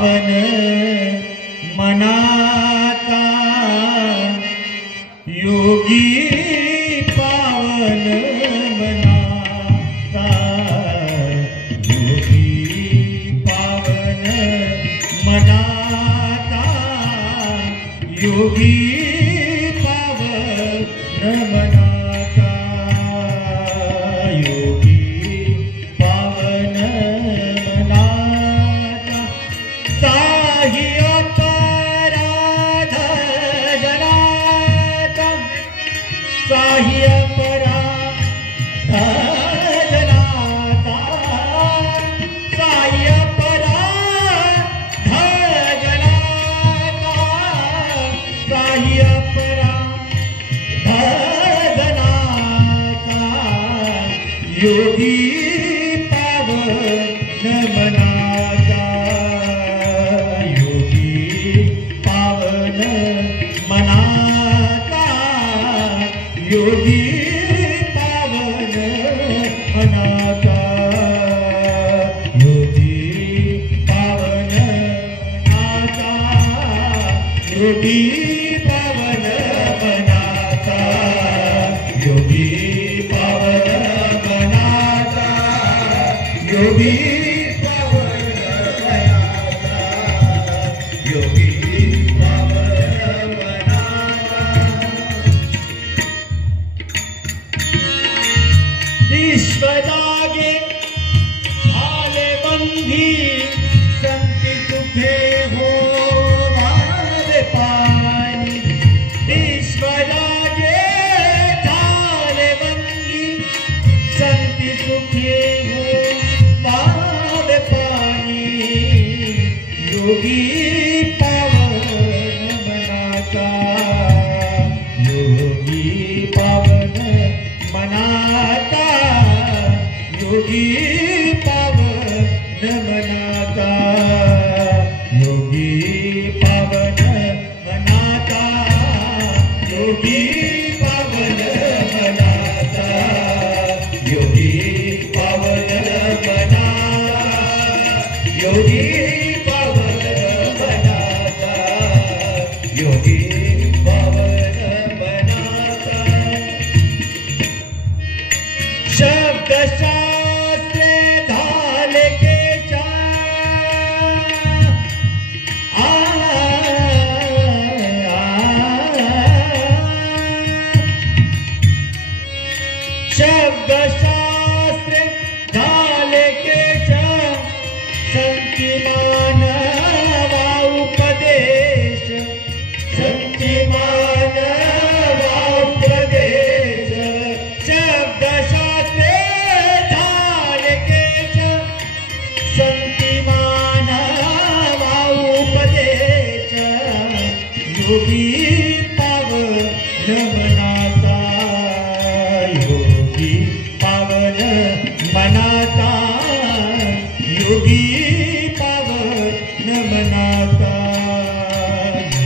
पावन मनाता योगी पावन मनाता योगी पावन मनाता योगी पावन मनाता योगी पावन मनाता साहि अपराध जनाता साहि अपराध जनाता साहि अपराध जनाता साहि अपराध जनाता योगी पावन मनाता योगी पावन मनाता योगी पावन मनाता योगी पावन मनाता योगी पावन मनाता योगी पावन मनाता योगी पावन मनाता योगी पावन मनाता ईश्वरागे झाले बंधी संती तुझे हो वारे पाणी ईश्वरागे झाले बंधी संती तुझे हो वारे पाणी योगी पावन मनाता योगी पावन मनाता योगी पावन मनाता योगी पावन मनाता योगी पावन मनाता योगी पावन मनाता योगी पावन मनाता योगी पावन मनाता शब्द शास्त्रे झाले केचा शब्द शास्त्रे झाले केचा संकीमान वा उपदेश संकीमान वा उपदेश शब्द शास्त्रे झाले केचा संकीमान वा उपदेश योगी पावन मनाता योगी पावन मनाता योगी पावन मनाता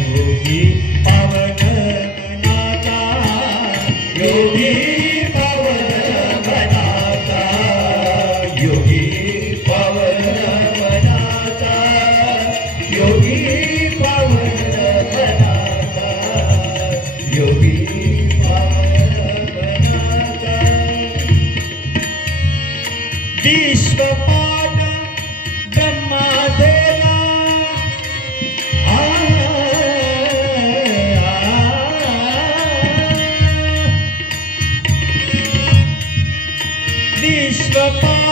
योगी पावन मनाता योगी पावन मनाता योगी पावन मनाता योगी पावन मनाता योगी पावन मनाता विश्वपाद ब्रह्मादेवा विश्वपाद